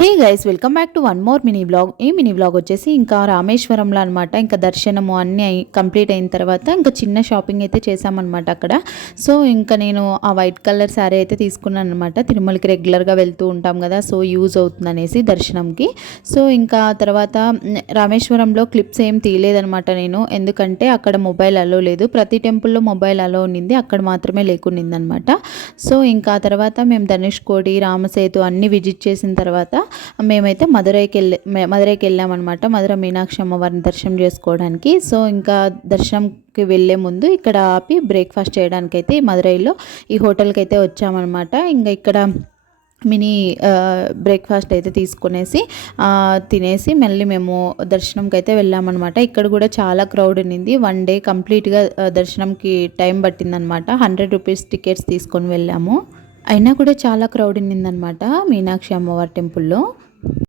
Hey guys, welcome back to one more mini vlog. ఈ mini vlog వచ్చేసి ఇంకా రామేశ్వరంలో అనమాట. ఇంకా దర్శనము అన్నీ కంప్లీట్ అయిన తర్వాత ఇంకా చిన్న షాపింగ్ అయితే చేసామన్నమాట అక్కడ. సో ఇంకా నేను ఆ వైట్ కలర్ శారీ అయితే తీసుకున్నాను అనమాట. తిరుమలకి రెగ్యులర్గా వెళ్తూ ఉంటాం కదా, సో యూజ్ అవుతుంది అనేసి దర్శనంకి. సో ఇంకా తర్వాత రామేశ్వరంలో క్లిప్స్ ఏం తీయలేదనమాట నేను, ఎందుకంటే అక్కడ మొబైల్ అలో లేదు. ప్రతి టెంపుల్లో మొబైల్ అలో ఉన్నింది, అక్కడ మాత్రమే లేకునింది అనమాట. సో ఇంకా తర్వాత మేము ధనుష్కోడి, రామసేతు అన్నీ విజిట్ చేసిన తర్వాత మేమైతే మధురైకి వెళ్ళామన్నమాట. మధుర మీనాక్షి అమ్మవారిని దర్శనం చేసుకోవడానికి. సో ఇంకా దర్శనంకి వెళ్ళే ముందు ఇక్కడ ఆపి బ్రేక్ఫాస్ట్ చేయడానికి అయితే మధురైలో ఈ హోటల్కి అయితే వచ్చామన్నమాట. ఇంకా ఇక్కడ మినీ బ్రేక్ఫాస్ట్ అయితే తీసుకునేసి తినేసి మళ్ళీ మేము దర్శనంకి అయితే వెళ్ళామన్నమాట. ఇక్కడ కూడా చాలా క్రౌడ్ ఉన్నింది. 1 డే కంప్లీట్గా దర్శనంకి టైం పట్టిందనమాట. 100 రూపీస్ టికెట్స్ తీసుకొని వెళ్ళాము. అయినా కూడా చాలా క్రౌడ్ ఉన్నిందనమాట మీనాక్షి అమ్మవారి టెంపుల్లో.